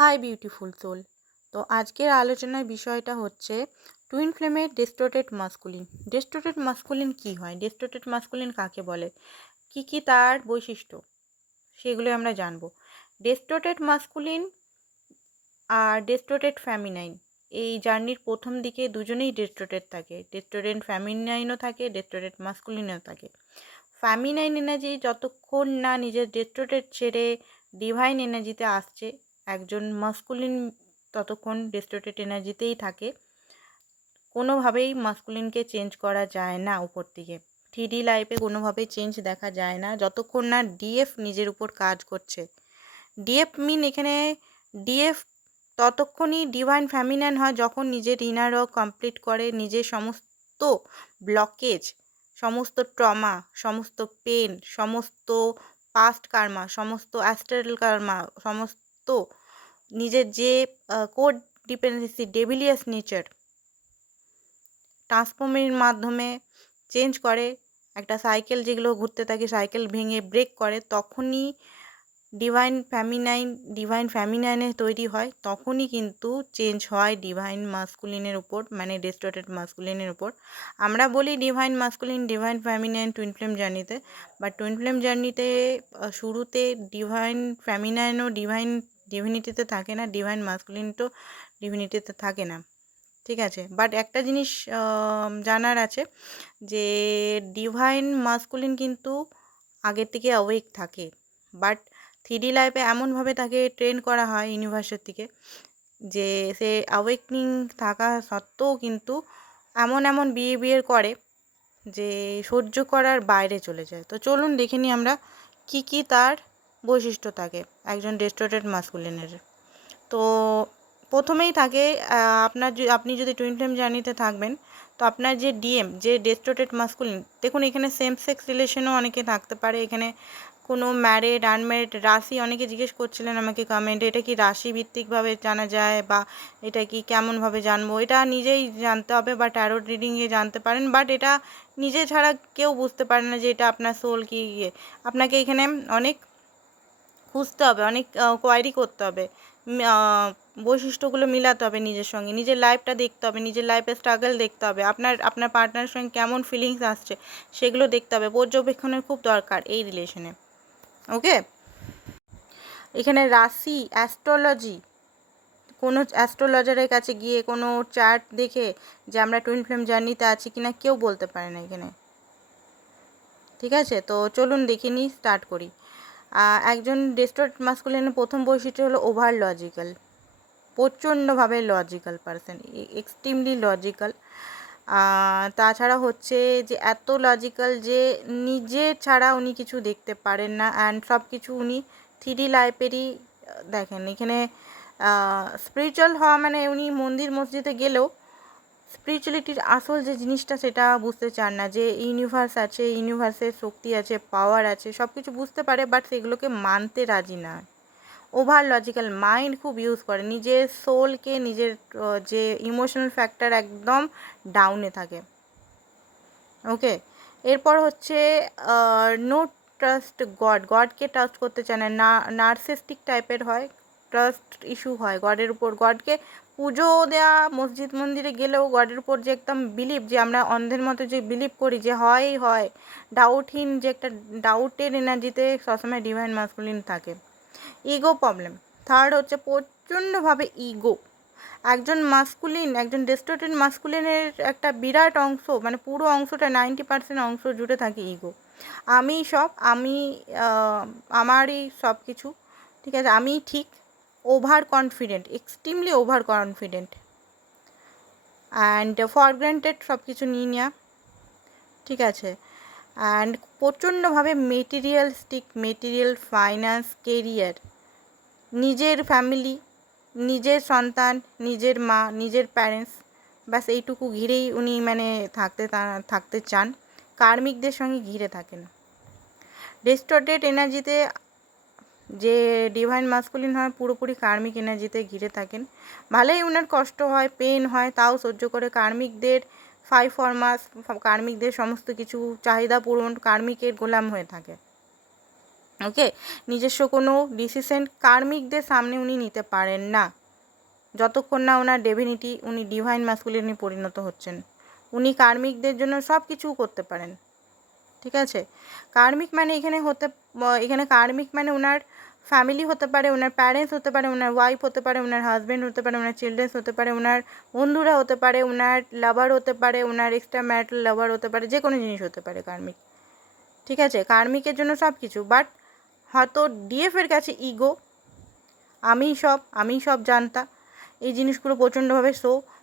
Hi beautiful soul. তো আজকের আলোচনার বিষয়টা হচ্ছে twin ফ্লেমের distorted masculine. Distorted masculine কী হয়, ডিস্টোর্টেড মাস্কুলিন কাকে বলে, কি তার বৈশিষ্ট্য, সেগুলো আমরা জানবো। ডিস্টোর্টেড মাস্কুলিন আর ডিস্টোর্টেড ফ্যামিনাইন, এই জার্নির প্রথম দিকে দুজনেই ডিস্টোর্টেড থাকে। ডিস্টোর্টেড ফ্যামিনাইনও থাকে, ডিস্টোর্টেড মাস্কুলিনও থাকে। ফ্যামিনাইন এনার্জি যতক্ষণ না নিজের ডিস্টোর্টেড ছেড়ে ডিভাইন এনার্জিতে আসছে, একজন মাস্কুলিন ততক্ষণ ডিস্টোর্টেড এনার্জিতেই থাকে। কোনোভাবেই মাস্কুলিনকে চেঞ্জ করা যায় না উপর থেকে। 3D লাইফে কোনোভাবেই চেঞ্জ দেখা যায় না যতক্ষণ না ডিএফ নিজের উপর কাজ করছে। ডিএফ মিন এখানে ডিএফ ততক্ষণই ডিভাইন ফ্যামিনাইন হয় যখন নিজের ইনার ওয়ার্ক কমপ্লিট করে, নিজের সমস্ত ব্লকেজ, সমস্ত ট্রমা, সমস্ত পেন, সমস্ত পাস্ট কার্মা, সমস্ত অ্যাস্ট্রাল কার্মা, সমস্ত নিজের যে কোড ডিপেন্ডেন্সি, ডেভিলিয়াস নেচার ট্রান্সফর্মের মাধ্যমে চেঞ্জ করে। একটা সাইকেল যেগুলো ঘুরতে থাকে, সাইকেল ভেঙে ব্রেক করে, তখনই ডিভাইন ফ্যামিনাইনে তৈরি হয়। তখনই কিন্তু চেঞ্জ হয় ডিভাইন মাস্কুলিনের উপর, মানে ডিস্টোর্টেড মাস্কুলিনের উপর। আমরা বলি divine masculine, divine feminine twin flame জার্নিতে, বাট টুইন ফ্লেম জার্নিতে শুরুতে ডিভাইন ফ্যামিনাইনও ডিভিনিটিতে থাকে না, ডিভাইন মাস্কুলিন তো ডিভিনিটিতে থাকে না, ঠিক আছে। বাট একটা জিনিস জানার আছে যে ডিভাইন মাস্কুলিন কিন্তু আগের থেকে অ্যাওয়েক থাকে, বাট 3D লাইফে এমনভাবে তাকে ট্রেন করা হয় ইউনিভার্সের থেকে যে সে অ্যাওয়েকনিং থাকা সত্ত্বেও কিন্তু এমন বিহেভিয়ার করে যে সহ্য করার বাইরে চলে যায়। তো চলুন দেখে নিই আমরা কি তার বৈশিষ্ট্য থাকে একজন ডিস্টোর্টেড মাস্কুলিনের। তো প্রথমেই থাকে আপনি যদি টুইন ফ্লেম জার্নিতে থাকবেন, তো আপনার যে ডিএম, যে ডিস্টোর্টেড মাস্কুলিন, দেখুন এখানে সেম সেক্স রিলেশনও অনেকে থাকতে পারে। এখানে কোনো ম্যারিড আনম্যারিড রাশি, অনেকে জিজ্ঞেস করছিলেন আমাকে কমেন্টে, এটা কি রাশি ভিত্তিকভাবে জানা যায় বা এটা কি কেমনভাবে জানবো? এটা নিজেই জানতে হবে বা ট্যারোট রিডিংয়ে জানতে পারেন, বাট এটা নিজে ছাড়া কেউ বুঝতে পারে না যে এটা আপনার সোল কি। আপনাকে এখানে অনেক খুঁজতে হবে, অনেক কোয়ারি করতে হবে, বৈশিষ্ট্যগুলো মিলাতে হবে নিজের সঙ্গে, নিজের লাইফটা দেখতে হবে, নিজের লাইফের স্ট্রাগল দেখতে হবে, আপনার পার্টনারের সঙ্গে কেমন ফিলিংস আসছে সেগুলো দেখতে হবে। পর্যবেক্ষণের খুব দরকার এই রিলেশনে, ওকে। এখানে রাশি, অ্যাস্ট্রোলজি, কোনো অ্যাস্ট্রোলজারের কাছে গিয়ে কোনো চার্ট দেখে যে আমরা টুইন ফ্লেম জার্নিতে আছি কিনা কেউ বলতে পারে না এখানে, ঠিক আছে। তো চলুন দেখে নিই, স্টার্ট করি। একজন ডিস্টোর্টেড মাস্কুলিনের প্রথম বৈশিষ্ট্য হলো ওভার লজিক্যাল, প্রচণ্ডভাবে লজিক্যাল পারসন, এক্সট্রিমলি লজিক্যাল। তাছাড়া হচ্ছে যে এত লজিক্যাল যে নিজের ছাড়া উনি কিছু দেখতে পারেন না, অ্যান্ড সব কিছু উনি 3D লাইফেরই দেখেন। এখানে স্পিরিচুয়াল হওয়া মানে উনি মন্দির মসজিদে গেলেও স্পিরিচুয়ালিটির আসল যে জিনিসটা সেটা বুঝতে চান না, যে ইউনিভার্স আছে, ইউনিভার্সের শক্তি আছে, পাওয়ার আছে, সব কিছু বুঝতে পারে, বাট সেগুলোকে মানতে রাজি না। ওভার লজিক্যাল মাইন্ড খুব ইউজ করে, নিজের সোলকে, নিজের যে ইমোশনাল ফ্যাক্টর একদম ডাউনে থাকে, ওকে। এরপর হচ্ছে নো ট্রাস্ট গডকে ট্রাস্ট করতে চায় না, নার্সিস্টিক টাইপের হয়, ট্রাস্ট ইস্যু হয় গডের উপর। গডকে পুজো দেওয়া, মসজিদ মন্দিরে গেলেও গডের উপর যে একদম বিলিভ, যে আমরা অন্ধের মতো যে বিলিভ করি যে হয়ই হয়, ডাউটহীন, যে একটা ডাউটের এনার্জিতে সবসময় ডিভাইন মাস্কুলিন থাকে। ইগো প্রবলেম, থার্ড হচ্ছে প্রচণ্ডভাবে ইগো। একজন ডিস্টোর্টেড মাস্কুলিনের একটা বিরাট অংশ, মানে পুরো অংশটা 90% অংশ জুড়ে থাকে ইগো। আমারই সব কিছু, ঠিক আছে, আমি ঠিক, over confident, extremely over confident, and for granted সব কিছু নিয়ে নেওয়া, ঠিক আছে। অ্যান্ড প্রচণ্ডভাবে মেটেরিয়াল, ফাইন্যান্স, কেরিয়ার, নিজের ফ্যামিলি, নিজের সন্তান, নিজের মা, নিজের প্যারেন্টস, ব্যাস এইটুকু ঘিরেই উনি মানে থাকতে চান, কার্মিকদের সঙ্গে ঘিরে থাকেন। ডিস্টোর্টেড এনার্জিতে যে ডিভাইন মাস্কুলিন হয় পুরোপুরি কার্মিক এনার্জিতে ঘিরে থাকেন। ভালোই ওনার কষ্ট হয়, পেন হয়, তাও সহ্য করে কার্মিকদের 5 ফরমাস, কার্মিকদের সমস্ত কিছু চাহিদা পূরণ, কার্মিকের গোলাম হয়ে থাকে, ওকে, নিজস্ব কোনো ডিসিশন কার্মিকদের সামনে উনি নিতে পারেন না যতক্ষণ না ওনার ডিভিনিটি উনি ডিভাইন মাস্কুলিনে পরিণত হচ্ছেন। উনি কার্মিকদের জন্য সব কিছু করতে পারেন, ঠিক আছে। কার্মিক মানে এখানে কার্মিক মানে ওনার ফ্যামিলি হতে পারে, ওনার প্যারেন্টস হতে পারে, ওনার ওয়াইফ হতে পারে, ওনার হাজব্যান্ড হতে পারে, ওনার চিলড্রেন্স হতে পারে, ওনার বন্ধুরা হতে পারে, ওনার লাভার হতে পারে, ওনার এক্সট্রা ম্যারিটাল লাভার হতে পারে, যে কোনো জিনিস হতে পারে কার্মিক, ঠিক আছে। কার্মিকের জন্য সব কিছু, বাট হয়তো ডিএফের কাছে ইগো, আমি সব জানতা, এই জিনিসগুলো প্রচণ্ডভাবে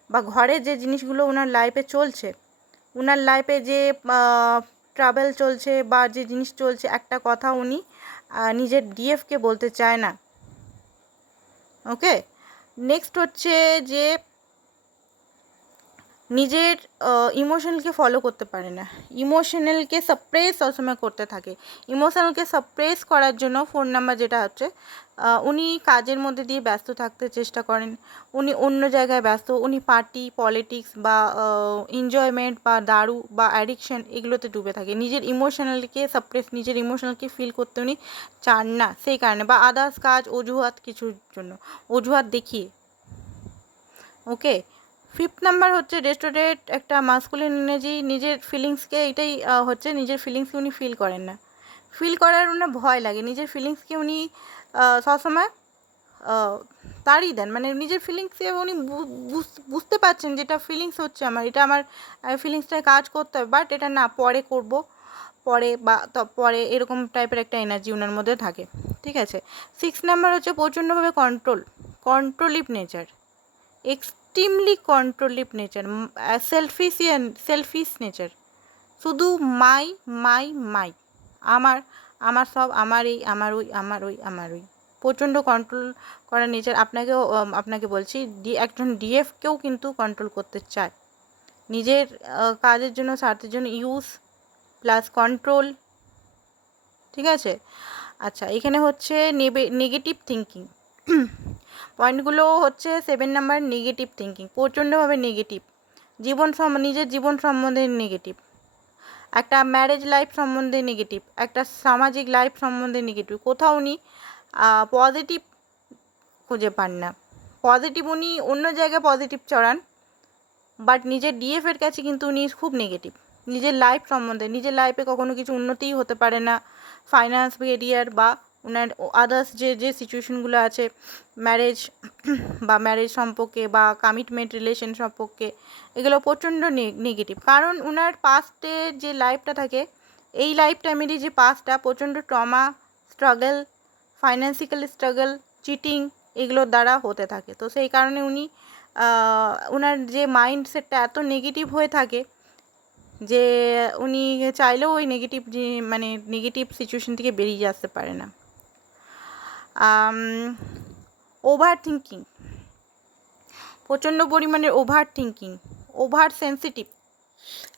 বা ঘরে যে জিনিসগুলো ওনার লাইফে চলছে, ওনার লাইফে যে ট্রাভেল চলছে বা যে জিনিস চলছে, একটা কথা উনি নিজের ডিএফকে বলতে চায় না। ওকে, নেক্সট হচ্ছে যে নিজের ইমোশনালকে ফলো করতে পারে না, ইমোশনালকে সাপ্রেস সবসময় করতে থাকে। ইমোশনালকে সাপ্রেস করার জন্য 4 নাম্বার যেটা হচ্ছে, উনি কাজের মধ্যে দিয়ে ব্যস্ত থাকতে চেষ্টা করেন, উনি অন্য জায়গায় ব্যস্ত, উনি পার্টি পলিটিক্স বা এনজয়মেন্ট বা দারু বা অ্যাডিকশন এগুলোতে ডুবে থাকে। নিজের ইমোশনালকে সাপ্রেস, নিজের ইমোশনালকে ফিল করতে উনি চান না, সেই কারণে, বা আদার্স কাজ অজুহাত কিছুর জন্য অজুহাত দেখিয়ে। ওকে, 5th নাম্বার হচ্ছে রেস্টোরেট একটা মাস্কুলিন এনার্জি, নিজের ফিলিংসকে, এটাই হচ্ছে নিজের ফিলিংসকে উনি ফিল করেন না, ফিল করার ওনার ভয় লাগে, নিজের ফিলিংসকে উনি সবসময় তাড়িয়ে দেন, মানে নিজের ফিলিংসকে উনি বুঝতে পারছেন যেটা ফিলিংস হচ্ছে আমার, এটা আমার ফিলিংসটায় কাজ করতে হবে, বাট এটা না, পরে করব, পরে এরকম টাইপের একটা এনার্জি ওনার মধ্যে থাকে, ঠিক আছে। 6 নাম্বার হচ্ছে প্রচণ্ডভাবে controlling nature, extremely controlling nature, selfish nature, শুধু মাই মাই মাই, আমার সব, আমার ওই প্রচণ্ড কন্ট্রোল করার নেচার। আপনাকে বলছি, একজন ডিএফকেও কিন্তু কন্ট্রোল করতে চায়, নিজের কাজের জন্য, স্বার্থের জন্য, ইউজ প্লাস কন্ট্রোল, ঠিক আছে। আচ্ছা, এখানে হচ্ছে নেগেটিভ থিঙ্কিং, পয়েন্টগুলো হচ্ছে 7 নাম্বার, নেগেটিভ থিঙ্কিং, প্রচণ্ডভাবে নেগেটিভ, নিজের জীবন সম্বন্ধে নেগেটিভ, একটা ম্যারেজ লাইফ সম্বন্ধে নেগেটিভ, একটা সামাজিক লাইফ সম্বন্ধে নেগেটিভ, কোথাও উনি পজিটিভ খুঁজে পান না। পজিটিভ উনি অন্য জায়গায় পজিটিভ চড়ান, বাট নিজের ডিএফের কাছে কিন্তু উনি খুব নেগেটিভ, নিজের লাইফ সম্বন্ধে, নিজের লাইফে কখনো কিছু উন্নতিই হতে পারে না, ফাইন্যান্স, কেরিয়ার বা ওনার আদার্স যে সিচুয়েশনগুলো আছে, ম্যারেজ বা ম্যারেজ সম্পর্কে বা কমিটমেন্ট রিলেশন সম্পর্কে, এগুলো প্রচণ্ড নেগেটিভ, কারণ ওনার পাস্টে যে লাইফটা থাকে, এই লাইফ টাইমেরই যে পাস্টটা প্রচণ্ড ট্রমা, স্ট্রাগল, ফাইন্যান্সিক্যাল স্ট্রাগল, চিটিং, এগুলোর দ্বারা হতে থাকে। তো সেই কারণে উনি ওনার যে মাইন্ডসেটটা এত নেগেটিভ হয়ে থাকে যে উনি চাইলেও ওই নেগেটিভ সিচুয়েশন থেকে বেরিয়ে আসতে পারে না। ওভার থিঙ্কিং, প্রচণ্ড পরিমাণে ওভার সেন্সিটিভ,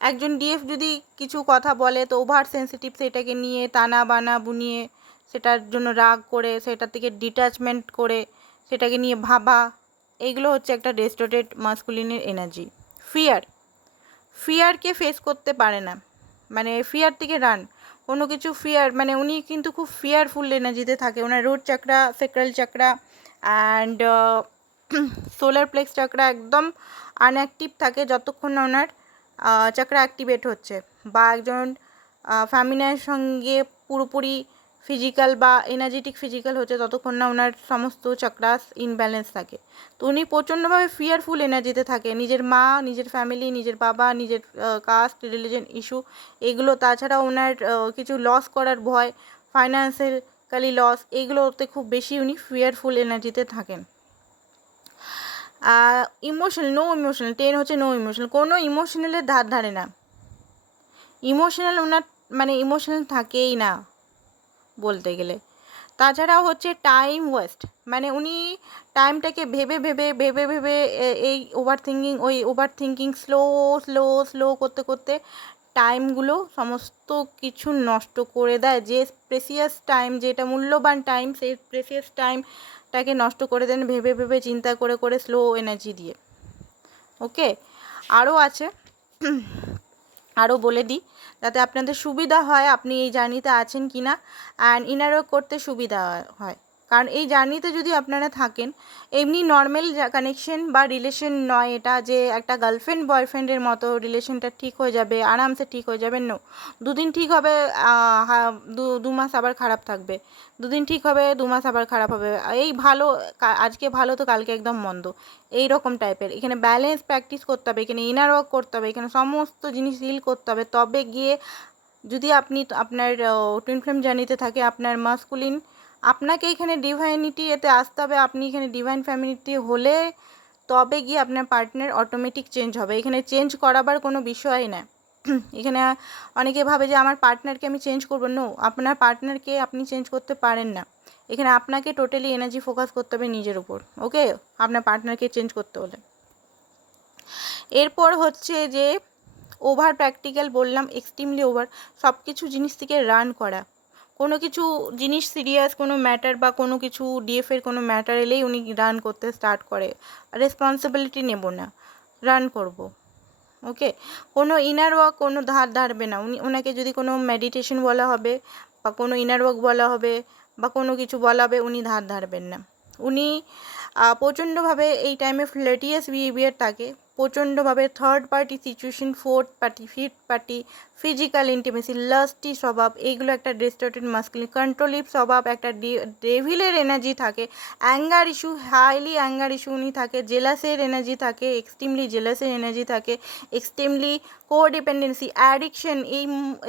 একজন ডিএফ যদি কিছু কথা বলে তো ওভার সেন্সিটিভ, সেটাকে নিয়ে টানা বানা বুনিয়ে, সেটার জন্য রাগ করে, সেটা থেকে ডিট্যাচমেন্ট করে, সেটাকে নিয়ে ভাবা, এইগুলো হচ্ছে একটা রেস্টোরেটেড মাস্কুলিনের এনার্জি। ফিয়ারকে ফেস করতে পারে না, মানে ফিয়ার থেকে কোনো কিছু মানে উনি কিন্তু খুব ফিয়ারফুল এনার্জিতে থাকে। ওনার root chakra, sacral chakra and solar plexus chakra একদম আনঅ্যাক্টিভ থাকে যতক্ষণ না ওনার চাকরা অ্যাক্টিভেট হচ্ছে, বা একজন ফ্যামিনার সঙ্গে পুরোপুরি ফিজিক্যাল বা এনার্জেটিক ফিজিক্যাল হচ্ছে ততক্ষণ না ওনার সমস্ত চাকরাস ইনব্যালেন্স থাকে। তো উনি প্রচণ্ডভাবে ফিয়ারফুল এনার্জিতে থাকে, নিজের মা, নিজের ফ্যামিলি, নিজের বাবা, নিজের কাস্ট রিলিজন ইস্যু, এগুলো, তাছাড়া ওনার কিছু লস করার ভয়, ফাইন্যান্সিয়ালি লস, এগুলোতে খুব বেশি উনি ফিয়ারফুল এনার্জিতে থাকেন। নো ইমোশনাল 10 হচ্ছে নো ইমোশনাল, কোনো ইমোশনালের ধারে না, ইমোশনাল ওনার ইমোশনাল থাকেই না বলতে গেলে। তাছাড়াও হচ্ছে টাইম ওয়েস্ট, মানে উনি টাইমটাকে ভেবে এই ওভার থিঙ্কিং স্লো করতে করতে টাইমগুলো সমস্ত কিছু নষ্ট করে দেয়, যে প্রেসিয়াস টাইম, যেটা মূল্যবান টাইম, সেই প্রেসিয়াস টাইমটাকে নষ্ট করে দেন ভেবে চিন্তা করে স্লো এনার্জি দিয়ে। ওকে, আরও আছে আরও বলে দিই যাতে আপনাদের সুবিধা হয় আপনি এই জার্নিতে আছেন কি না, অ্যান্ড ইনার ওয়ার্ক করতে সুবিধা হয়। কারণ এই জার্নিতে যদি আপনারা থাকেন, এমনি নর্মাল কানেকশন বা রিলেশন নয় এটা, যে একটা গার্লফ্রেন্ড বয়ফ্রেন্ডের মতো রিলেশনটা ঠিক হয়ে যাবে, আরামসে ঠিক হয়ে যাবে। নো, দুদিন ঠিক হবে, দু মাস আবার খারাপ থাকবে, দুদিন ঠিক হবে, 2 মাস আবার খারাপ হবে। এই ভালো, আজকে ভালো তো কালকে একদম মন্দ, এই রকম টাইপের। এখানে ব্যালেন্স প্র্যাকটিস করতে হবে, এখানে ইনার ওয়ার্ক করতে হবে, এখানে সমস্ত জিনিস হিল করতে হবে, তবে গিয়ে যদি আপনি আপনার টুইন ফ্লেম জার্নিতে থাকে, আপনার মাস্কুলিন, আপনাকে এখানে ডিভাইনিটি এতে আসতে হবে, আপনি এখানে ডিভাইন ফ্যামিলিটি হলে তবে গিয়ে আপনার পার্টনার অটোমেটিক চেঞ্জ হবে। এখানে চেঞ্জ করাবার কোনো বিষয় না। এখানে অনেকে ভাবে যে আমার পার্টনারকে আমি চেঞ্জ করবো। নো, আপনার পার্টনারকে আপনি চেঞ্জ করতে পারেন না। এখানে আপনাকে টোটালি এনার্জি ফোকাস করতে হবে নিজের উপর, ওকে, আপনার পার্টনারকে চেঞ্জ করতে হলে। এরপর হচ্ছে যে ওভার প্র্যাকটিক্যাল বললাম, এক্সট্রিমলি ওভার, সব কিছু জিনিস থেকে রান করা। কোনো কিছু জিনিস সিরিয়াস কোনো ম্যাটার বা কোনো কিছু ডিএফের কোনো ম্যাটার এলেই উনি রান করতে স্টার্ট করে, রেসপন্সিবিলিটি নেব না, রান করব, ওকে। কোনো ইনার ওয়ার্ক কোনো ধারবে না। ওনাকে যদি কোনো মেডিটেশন বলা হবে বা কোনো ইনার ওয়ার্ক বলা হবে বা কোনো কিছু বলা হবে, উনি ধারবেন না। উনি প্রচণ্ডভাবে এই টাইমে ফ্লেটিয়াস বিহেভিয়ার থাকে, প্রচণ্ডভাবে third party situation, fourth party, fifth party, physical intimacy, lusty স্বভাব, এইগুলো একটা ডিস্টর্টেড মাস্কুলিন, কন্ট্রোলিভ স্বভাব, একটা ডেভিলের এনার্জি থাকে, anger issue, highly anger issue উনি থাকে, জেলাসের এনার্জি থাকে, এক্সট্রিমলি জেলাসের এনার্জি থাকে, এক্সট্রিমলি কোডিপেন্ডেন্সি, অ্যাডিকশন,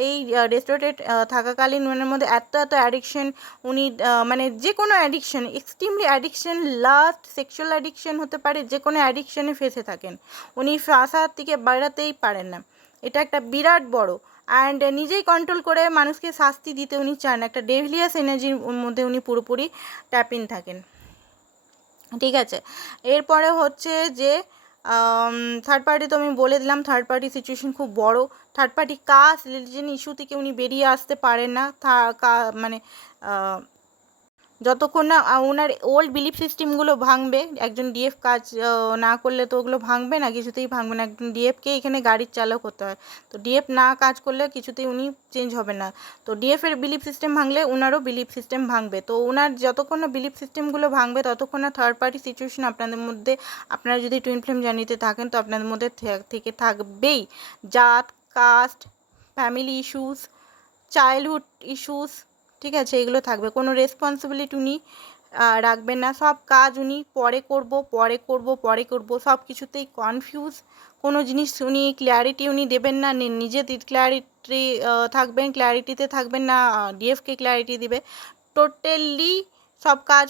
এই ডিস্টর্টেড থাকাকালীন ওনার মধ্যে এত অ্যাডিকশন, উনি মানে যে কোনো addiction, extremely addiction, last sexual addiction হতে পারে, যে কোনো অ্যাডিকশনে ফেসে থাকেন, উনি ফাঁসার থেকে বেড়াতেই পারেন না। এটা একটা বিরাট বড়, অ্যান্ড নিজেই কন্ট্রোল করে মানুষকে শাস্তি দিতে উনি চান, একটা ডেভিলিয়াস এনার্জির মধ্যে উনি পুরোপুরি ট্যাপিং থাকেন, ঠিক আছে। এরপরে হচ্ছে যে থার্ড পার্টি তো আমি বলে দিলাম, থার্ড পার্টি সিচুয়েশন খুব বড়। Third party caste religion issue থেকে উনি বেরিয়ে আসতে পারেন না, মানে যতক্ষণ না ওনার ওল্ড বিলিফ সিস্টেমগুলো ভাঙবে। একজন ডিএফ কাজ না করলে তো ওগুলো ভাঙবে না, কিছুতেই ভাঙবে না। একজন ডিএফকে এখানে গাড়ির চালক হতে হয়, তো ডিএফ না কাজ করলে কিছুতেই উনি চেঞ্জ হবে না। তো ডিএফের বিলিফ সিস্টেম ভাঙলে ওনারও বিলিফ সিস্টেম ভাঙবে। তো ওনার যতক্ষণ না বিলিফ সিস্টেমগুলো ভাঙবে ততক্ষণ না থার্ড পার্টি সিচুয়েশন আপনাদের মধ্যে, আপনারা যদি টুইন ফ্লেম জার্নিতে থাকেন তো আপনাদের মধ্যে থেকে থাকবেই। জাত, caste, family issues, childhood issues, ঠিক আছে, এগুলো থাকবে। কোনো রেসপন্সিবিলিটি উনি রাখবেন না, সব কাজ উনি পরে করব, সব কিছুতেই কনফিউজ, কোনো জিনিস উনি ক্ল্যারিটি উনি দেবেন না, নিজে ক্ল্যারিটি থাকবেন, ক্ল্যারিটিতে থাকবেন না, ডিএফকে ক্ল্যারিটি দিবে। টোটালি সব কাজ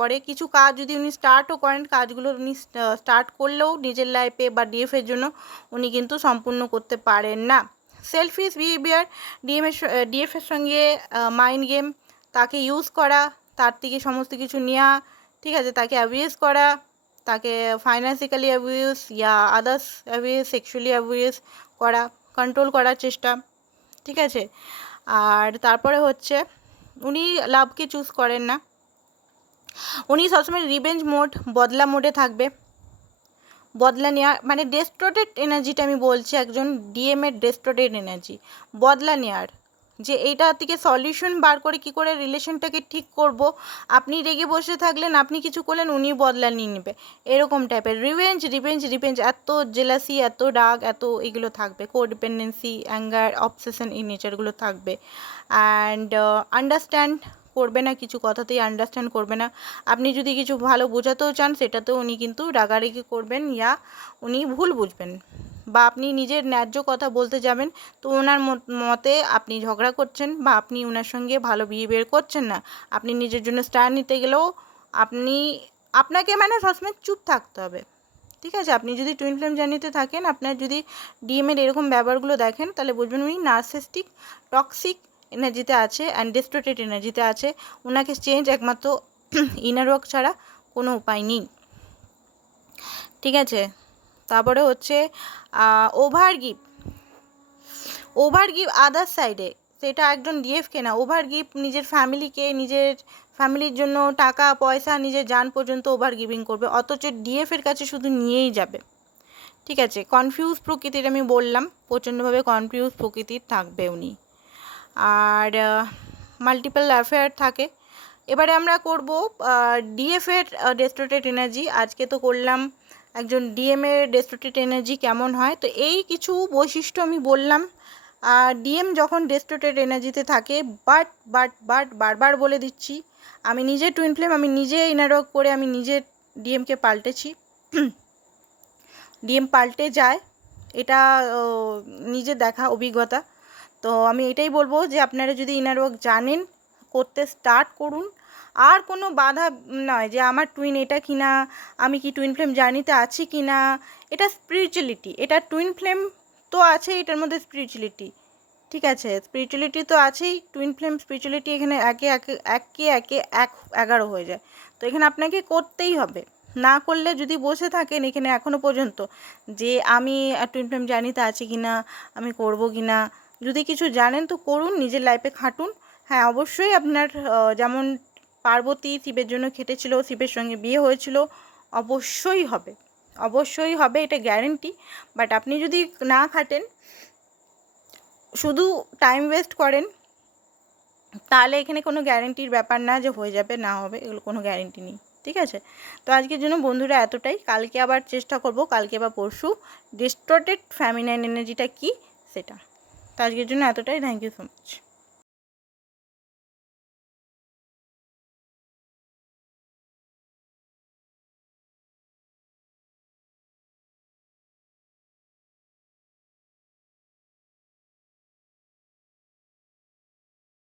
পরে কিছু কাজ যদি উনি স্টার্টও করেন, কাজগুলো উনি স্টার্ট করলেও নিজের লাইফে বা ডিএফের জন্য উনি কিন্তু সম্পূর্ণ করতে পারেন না। সেলফিশ বিহেভিয়ার, ডিএফের সঙ্গে মাইন্ড গেম, তাকে ইউজ করা, তার থেকে সমস্ত কিছু নেওয়া, ঠিক আছে, তাকে অ্যাবিউজ করা, তাকে ফাইন্যান্সিক্যালি অ্যাবিউজ ইয়া আদার্স অ্যাবিউজ, সেক্সুয়ালি অ্যাবিউজ করা, কন্ট্রোল করার চেষ্টা, ঠিক আছে। আর তারপরে হচ্ছে উনি লাভকে চুজ করেন না, উনি সবসময় রিভেঞ্জ মোড, বদলা মোডে থাকবে। বদলা নেওয়া মানে ডেস্ট্রোটেড এনার্জিটা আমি বলছি, একজন ডিএমের ডেস্ট্রোটেড এনার্জি, বদলা নেওয়ার, যে এইটা থেকে সলিউশন বার করে কি করে রিলেশনটাকে ঠিক করব। আপনি রেগে বসে থাকলেন, আপনি কিছু করলেন, উনি বদলা নিয়ে নেবে, এরকম টাইপের রিভেঞ্জ, এত জেলাসি, এত রাগ, এত এগুলো থাকবে, কোডিপেন্ডেন্সি, অ্যাঙ্গার, অবসেশন, এই নেচারগুলো থাকবে। অ্যান্ড আন্ডারস্ট্যান্ড করবে না, কিছু কথাতেই আন্ডারস্ট্যান্ড করবে না। আপনি যদি কিছু ভালো বোঝাতেও চান সেটাতেও উনি কিন্তু রাগারাগি করবেন, ইয়া উনি ভুল বুঝবেন, বা আপনি নিজের ন্যায্য কথা বলতে যাবেন তো ওনার মতে আপনি ঝগড়া করছেন বা আপনি ওনার সঙ্গে ভালো বিহেভিয়ার করছেন না। আপনি নিজের জন্য স্ট্যান্ড নিতে গেলেও আপনাকে মানে সবসময় চুপ থাকতে হবে, ঠিক আছে। আপনি যদি টুইন ফ্লেম জার্নিতে থাকেন, আপনার যদি ডিএমের এরকম ব্যাপারগুলো দেখেন তাহলে বুঝবেন উনি নার্সিস্টিক, টক্সিক এনার্জিতে আছে অ্যান্ড ডিস্ট্রোটেড এনার্জিতে আছে। ওনাকে চেঞ্জ একমাত্র ইনার ওয়ার্ক ছাড়া কোনো উপায় নেই, ঠিক আছে। তারপরে হচ্ছে ওভার গিভ আদার সাইডে, সেটা একজন ডিএফকে না, ওভার গিভ নিজের ফ্যামিলিকে, নিজের ফ্যামিলির জন্য টাকা পয়সা, নিজের জান পর্যন্ত ওভার গিভিং করবে, অথচ ডিএফের কাছে শুধু নিয়েই যাবে, ঠিক আছে, কনফিউজ প্রকৃতির আমি বললাম, প্রচণ্ডভাবে কনফিউজ প্রকৃতির থাকবে উনি। আর মাল্টিপল অ্যাফেয়ার থাকে। এবারে আমরা করব ডিএফের ডেস্টোরেটেড এনার্জি। আজকে তো করলাম একজন ডিএমের ডেস্টোরেটেড এনার্জি কেমন হয়। তো এই কিছু বৈশিষ্ট্য আমি বললাম। ডিএম যখন ডেস্টোরেটেড এনার্জিতে থাকে, বারবার বলে দিচ্ছি, আমি নিজে টুইন ফ্লেম, আমি নিজে ইনার ওয়ার্ক করে আমি নিজে ডিএমকে পাল্টেছি। ডিএম পাল্টে যায়, এটা নিজে দেখা অভিজ্ঞতা। তো আমি এটাই বলবো যে আপনারা যদি ইনার ওয়ার্ক জানেন, করতে স্টার্ট করুন। আর কোনো বাধা নয় যে আমার টুইন এটা কি না, আমি কি টুইন ফ্লেম জার্নিতে আছি কি না। এটা স্পিরিচুয়ালিটি, এটা টুইন ফ্লেম তো আছেই, এটার মধ্যে স্পিরিচুয়ালিটি, ঠিক আছে, স্পিরিচুয়ালিটি তো আছেই। টুইন ফ্লেম স্পিরিচুয়ালিটি এখানে একে 11 হয়ে যায়। তো এখানে আপনাকে করতেই হবে। না করলে যদি বসে থাকেন এখানে এখনও পর্যন্ত যে আমি টুইন ফ্লেম জার্নিতে আছি কি না, আমি করব কি না, যদি কিছু জানেন তো করুন, নিজের লাইফে খাটুন। হ্যাঁ, অবশ্যই আপনার যেমন পার্বতী শিবের জন্য খেটেছিল, শিবের সঙ্গে বিয়ে হয়েছিল, অবশ্যই হবে, এটা গ্যারেন্টি। বাট আপনি যদি না খাটেন, শুধু টাইম ওয়েস্ট করেন, তাহলে এখানে কোনো গ্যারেন্টির ব্যাপার না যে হয়ে যাবে, না হবে, এগুলো কোনো গ্যারেন্টি নেই, ঠিক আছে। তো আজকের জন্য বন্ধুরা এতটাই। কালকে আবার চেষ্টা করব, কালকে বা পরশু ডিস্টর্টেড ফেমিনাইন এনার্জিটা কী সেটা। তো আজকের জন্য এতটাই। Thank you so much.